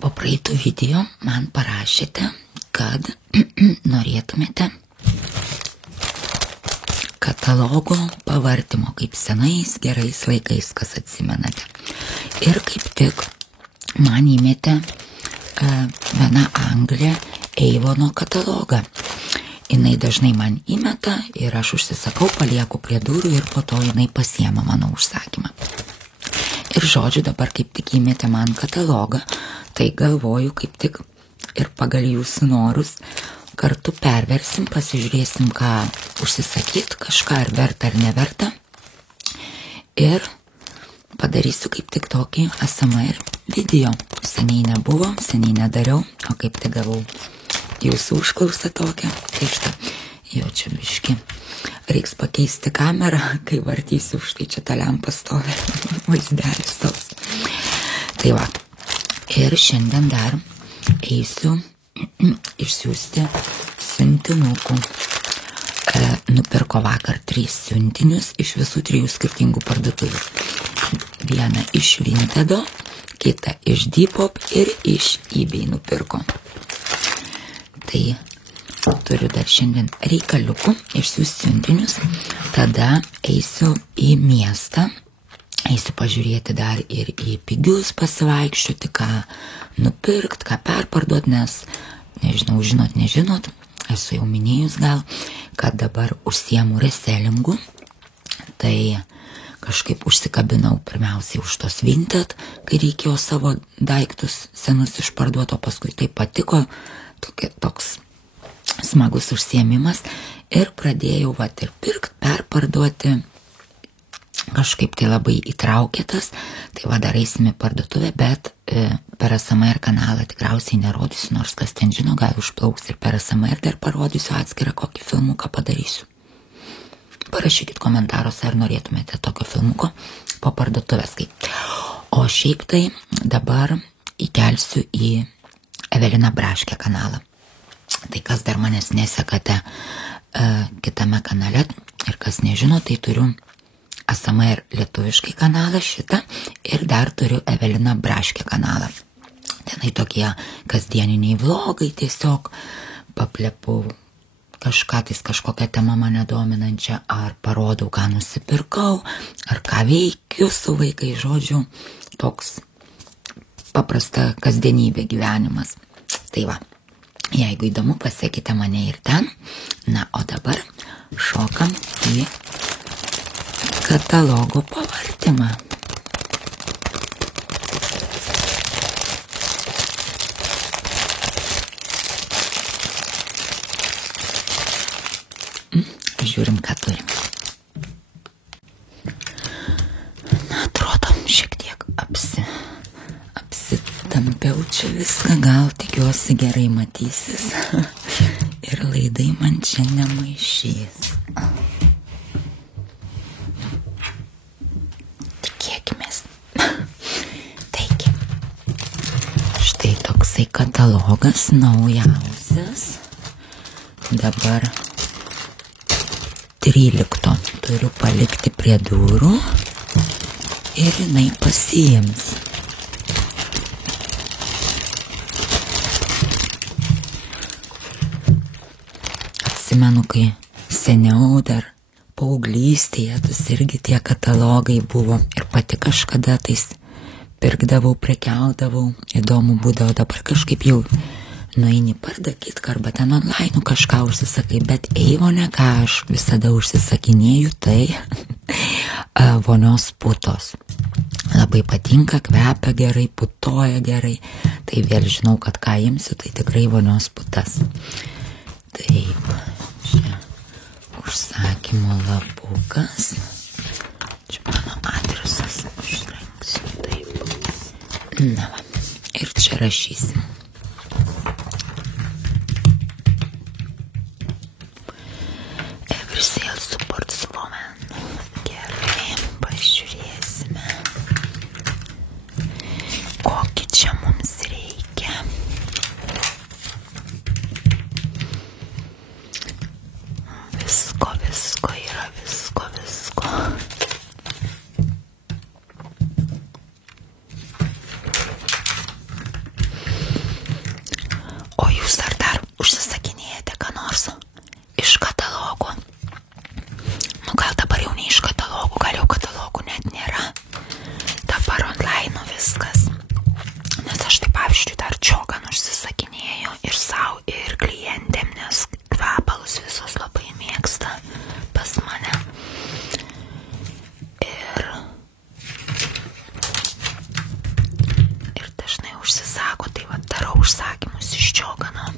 po praeitų video man parašėte, kad norėtumėte katalogo pavartymo, kaip senais gerais laikais, kas atsimenate. Ir kaip tik man įmetė viena Anglė Eivono katalogą. Jinai dažnai man įmeta ir aš užsisakau, palieku prie durų ir po to jinai pasiema mano užsakymą. Ir žodžiu, dabar kaip tik įmetė man katalogą, tai galvoju kaip tik ir pagal jūsų norus kartu perversim, pasižiūrėsim, ką užsisakyt, kažką ar verta ar neverta. Ir padarysiu kaip tik tokį ASMR video. Seniai nebuvo, seniai nedariau, o kaip tik gavau jūsų užklausą tokią. Tai štai, jo čia biški. Reiks pakeisti kamerą, kai vartysiu, štai čia ta lempa stovi, vaizdelis toks. Tai va, ir šiandien dar eisiu išsiųsti siuntinukų. Nupirko vakar 3 siuntinius iš visų 3 skirtingų parduotuvių. Vieną iš Vintedo, kitą iš Depop ir iš eBay nupirko. Tai turiu dar šiandien reikaliukų, išsiųsti siuntinius, tada eisiu į miestą, eisiu pažiūrėti dar ir į pigius pasivaikščioti, ką nupirkt, ką perparduot, nes nežinau, nežinot, esu jau minėjus gal, kad dabar užsiemu reselingu, tai kažkaip užsikabinau pirmiausiai už tos Vinted, kai reikėjo savo daiktus senus išparduoti, o paskui tai patiko, toks smagus užsiėmimas ir pradėjau ir pirkt, perparduoti, kažkaip tai labai įtraukėtas, tai dar eisime parduotuvę, bet per ASMR kanalą tikriausiai nerodysiu, nors kas ten žino, gal užplauks ir per ASMR dar parodysiu atskirą kokį filmuką padarysiu. Parašykit komentaruose, ar norėtumėte tokio filmuko po parduotuvės kaip. O šiaip tai dabar įkelsiu į Evelina Braškė kanalą. Tai kas dar manęs nesekate kitame kanale ir kas nežino, tai turiu ASMR lietuviškai kanalą šitą ir dar turiu Evelina Braškė kanalą. Tenai tokie kasdieniniai vlogai, tiesiog paplepu kažkokią temą mane dominančią, ar parodau, ką nusipirkau, ar ką veikiu su vaikai, žodžiu, toks paprasta kasdienybė gyvenimas. Tai va. Jeigu įdomu, pasiekite mane ir ten. Na, o dabar šokam į katalogo pavartymą. Žiūrim, ką turim. Na, atrodo, šiek tiek apsitampiau čia viską, gal tikiuosi gerai matysis ir laidai man čia nemaišys. Tikėkimės. Taigi, štai toksai katalogas naujausias. Dabar 13 turiu palikti prie durų ir jinai pasiims. Atsimenu, kai seniau dar paauglystėje irgi tie katalogai buvo ir pati kažkada tais pirkdavau, prekiaudavau, įdomu būdavo, dabar kažkaip jau nueini pardakit, arba ten online kažką užsisakai, bet Eivone, ką aš visada užsisakinėju, tai vonios putos. Labai patinka, kvepia gerai, putoja gerai, tai vėl žinau, kad ką imsiu, tai tikrai vonios putas. Taip, čia užsakymo lapukas, čia mano adresas, užrenksiu, taip. Na va, ir čia rašysim. Sales supports women. Gerai, pažiūrėsime, kokį čia mums reikia. Visko yra, visko. užsisakinėjate ką nors iš katalogų. Nu gal dabar jau ne iš katalogų, gal jau katalogų net nėra. Dabar online viskas. Nes aš tai pavyzdžiui dar čiogan užsisakinėju ir sau, ir klientėm, nes kvepalus visos labai mėgsta pas mane. Ir dažnai užsisako, tai va darau užsakymus iš čiogano.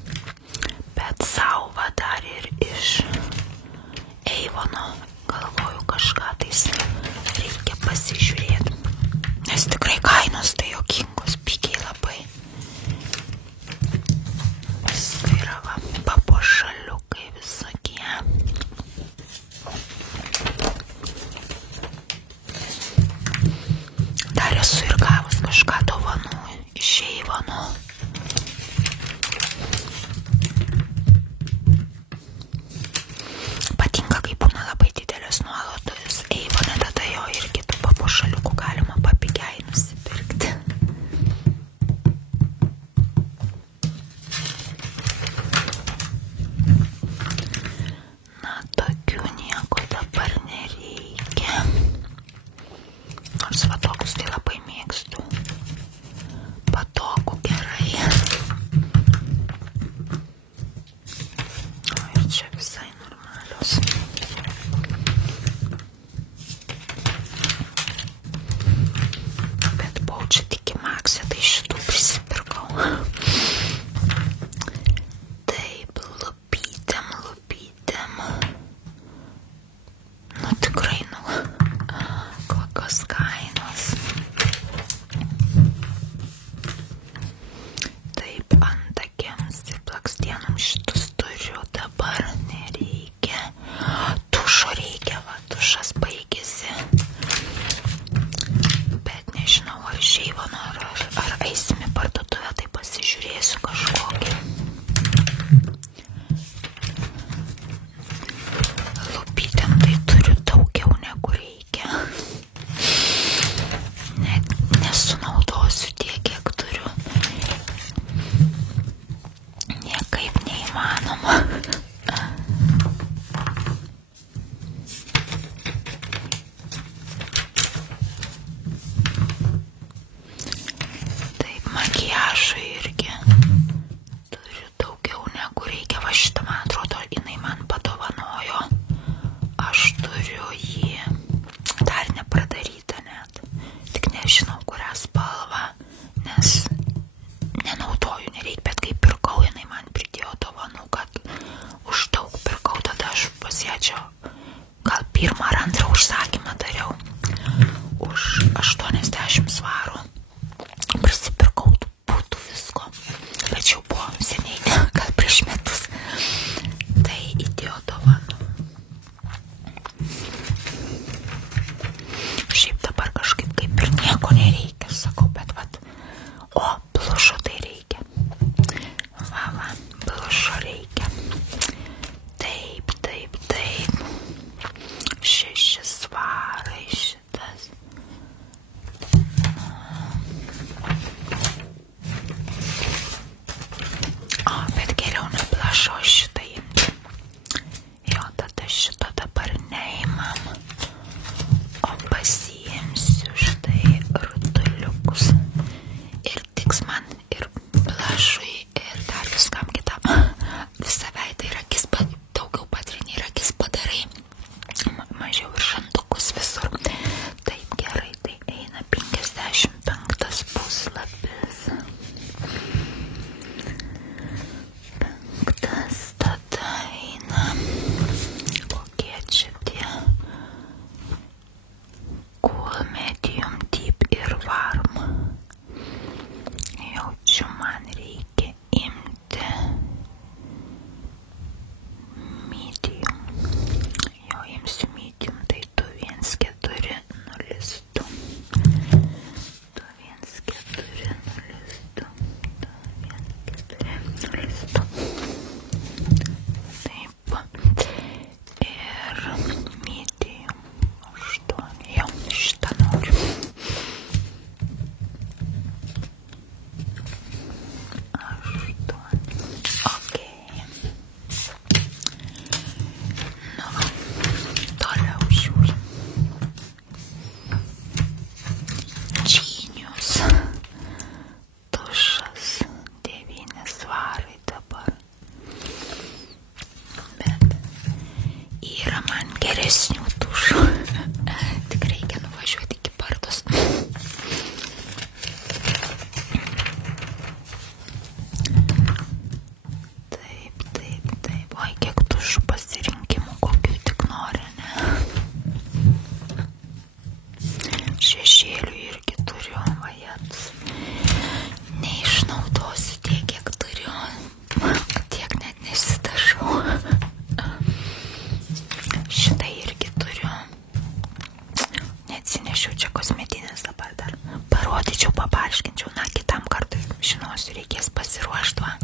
nusinešiau čia kosmetinės dabar dar. Parodyčiau, pabarškinčiau, na kitam kartui žinosiu, reikės pasiruošti, va.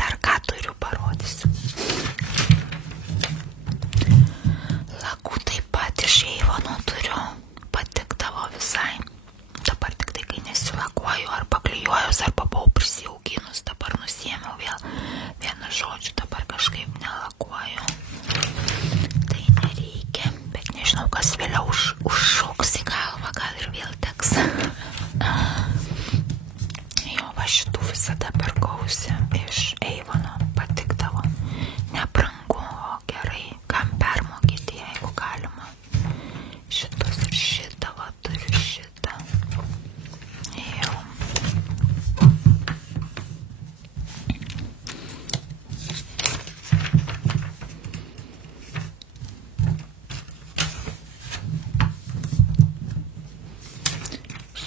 Dar ką turiu, parodysiu. Lakų taip pat iš Eivono turiu, patikdavo visai. Dabar tik tai, kai nesilakuoju arba klijuojus, arba buvau prisijauginus, dabar nusiėmiau vėl. Vienu žodžiu, dabar kažkaip nelakuoju. Tai nereikia, bet nežinau, kas vėliau užšoks į galvą, gal ir vėl teks. Jo, va šitų visada pirkausi iš Eivono, patikdavo. Nebrangu, o gerai, kam permokyti, jeigu galima. Šitus ir šitą, va turiu šitą. Jau.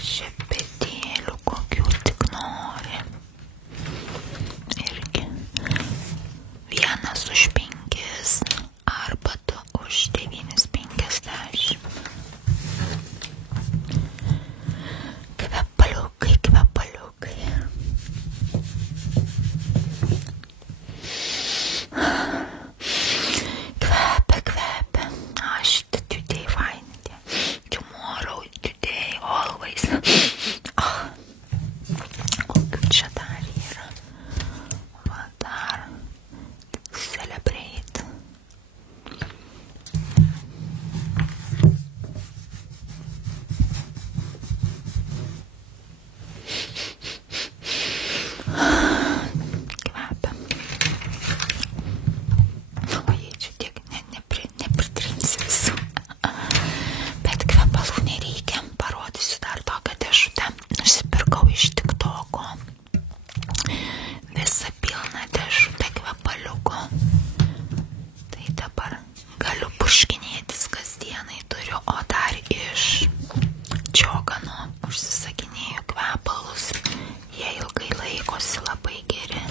Šepetėlių kokių tik nori. Irgi. Vienas už 5 arba 2 už 9,50. Kvepaliukai, kvepaliukai. Kvepia. Šitie today fine. Tomorrow, today, always. Kokių čia dar yra? Va dar. Celebrate. Kvepia. Ojei, čia tiek nepritrinsi visų. Bet kvepalų nereikia. Parodysiu dar tokią dėžutę. Nusipirkau iš TikToko. Visą pilną dėžutę kvepaliuko. Tai dabar galiu puškinėtis kasdienai turiu, o dar iš Čiogano užsisakinėju kvepalus. Jie ilgai laikosi, labai geri.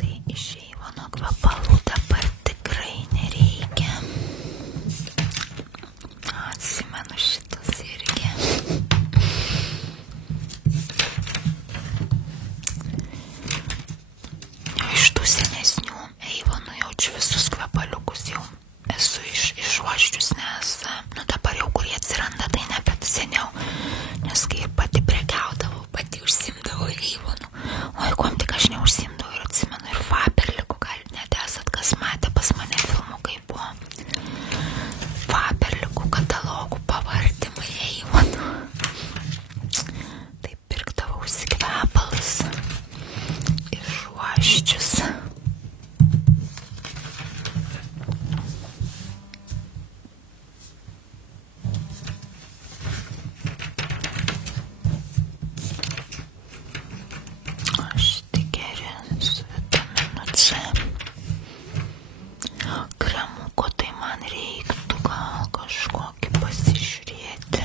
Tai iš Eivono kvepalų dabar tikrai nereikia. Atsimenu šitas irgi. Iš tų senesnių Eivono jaučiu visus kvepaliukus jau esu išuoščius, nes dabar jau kurie atsiranda, tai ne, bet seniau, nes kai ir pati prekiaudavau, pati užsimdavau Eivonu. Oi, kuom tik aš neužsimdavau ir atsimenu ir Faberliku, gal net esat kas matė pas mane filmukai buvo. Faberliku katalogų pavartymai Eivonu. Tai pirkdavausi kvepalus išuoščius. Kremuko tai man reiktų gal kažkokį pasižiūrėti.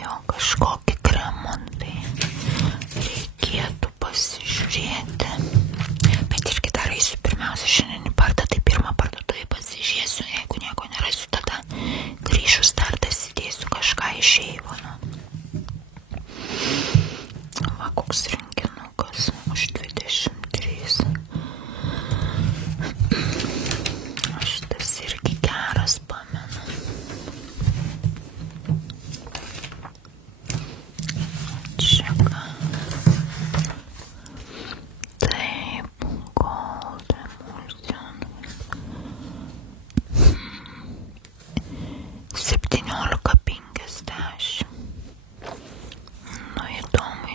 Jo, kažkokį kremą tai reikėtų pasižiūrėti. Bet irgi dar eisiu pirmiausia šiandien į pardą, tai pirmą parduotuvę pasižiūrėsiu, jeigu nieko nerasiu, tada grįžus dar dasidėsiu kažką iš Eivono. Va, koks rinkinukas už 23. Šitas irgi geras, pamenu. Čia ką. Taip, Gold Emulsion. 17,50. Nu, įdomu.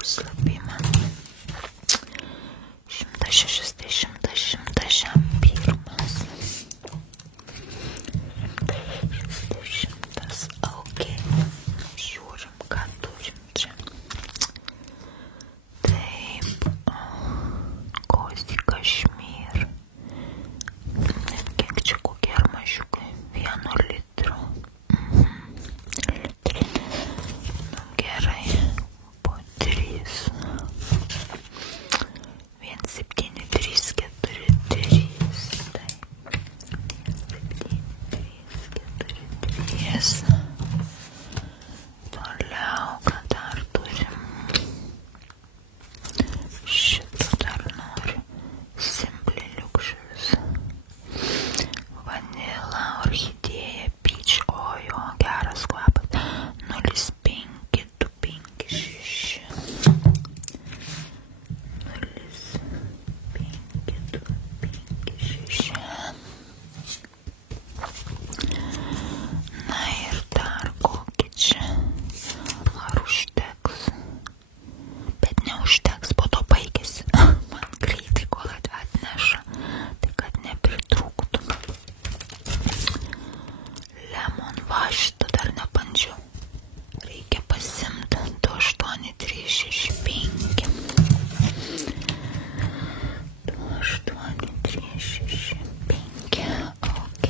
puslapį man. 160, 101. 160, ok. Žiūrim, ką turim čia. Taip, Kozi Kašmyr. Kiek čia kokie ar mažiukai? 1 litro. Nu, gerai, po 3. 17343. Taip. 17343. Toliau, ką dar turim? Šitą dar noriu. Simply Luxurious. Vanila, orchidėja, peach, ojo, geras kvapas. 05256. 05256. Na ir dar kokį čia. Ar užteks? Bet neužteks, po to baigėsi. Man greitai, kol atneša, tai kad nepritrūktų. Lemon, va, šitą dar nebandžiau. Reikia pasimti. 28365. 28365. Ok.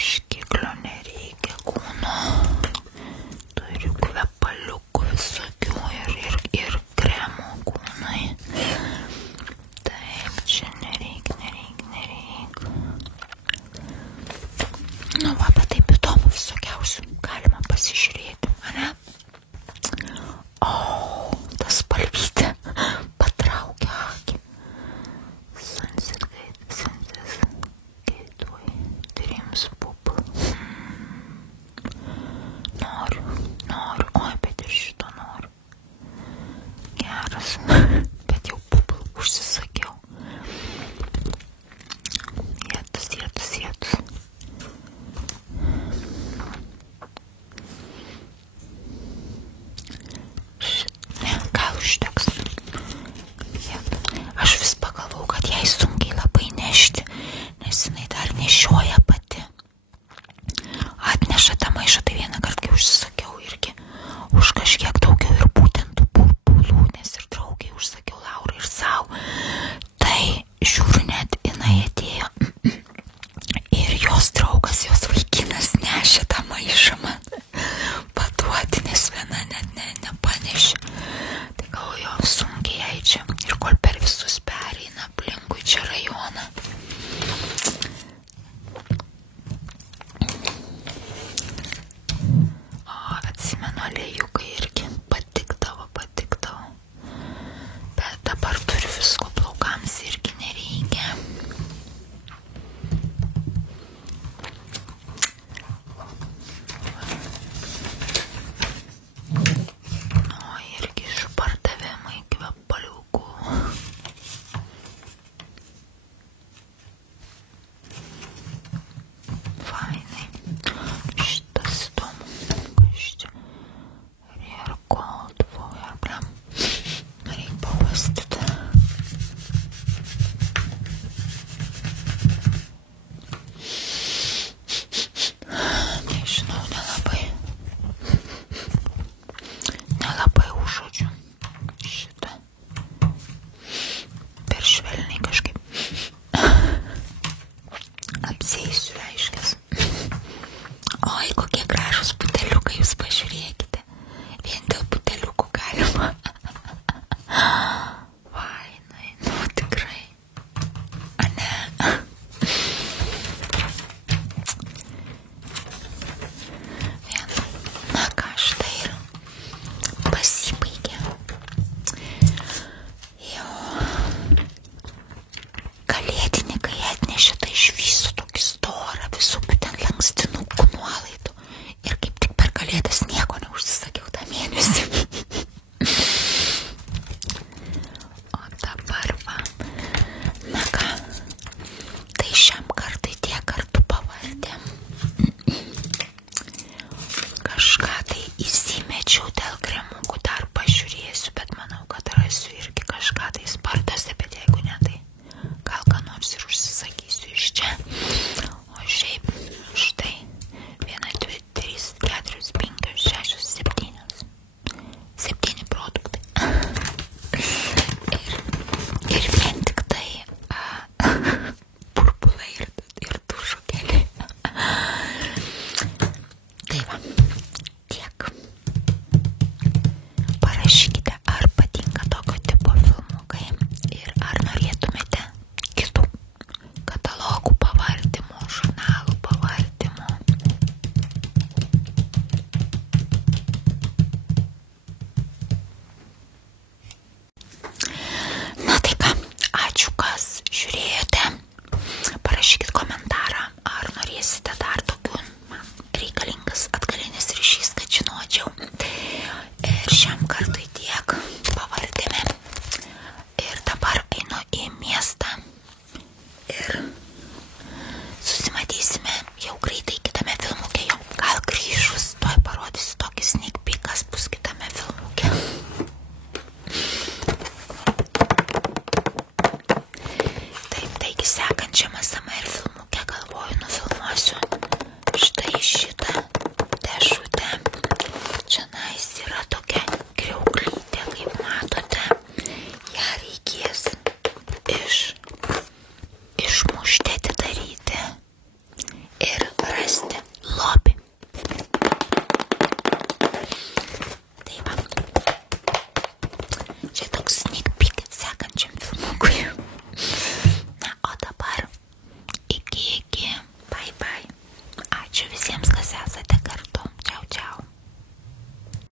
Purškiklio nereikia kūno. Turiu kvepaliukų visokių ir kremų kūnui. Taip, čia nereik. Nu va, bet taip įdomu visokiausių. Galima pasižiūrėti, ane? O, ta spalvytė patraukia akį. Sunset Gateway Dreams Bubble. Noriu. Oi, bet ir šito noriu. Geras. Bet jau Bubble užsisakiau. Jėtus. Gal užteks. Aš vis pagalvau, kad jai sunkiai labai nešti, nes jinai dar nešioja pati. Atneša tą maišą, tai vieną kartą, kai užsisakiau irgi už kažkiek daugiau ir būtent tų burbulų, nes ir draugiai užsakiau Laurai ir savo. Tai žiūriu, net jinai atėjo ir jos draugas, jos vaikinas nešė tą maišą man paduoti, nes viena net nepanešė. Tai galvoju, sunkiai jai čia ir kol per visus pereina aplinkui čia rajoną. O, atsimenu, aliejukai irgi patikdavo. Bet dabar turiu visko, plaukams irgi nereikia. O, irgi išpardavimai kvepaliukų. Fainai. Šitas įdomu. Kas čia? Rare Gold Foil Blem. Reik pauostyti. Nežinau, nelabai užuodžiu šitą. Per švelniai kažkaip apsėsiu, reiškia.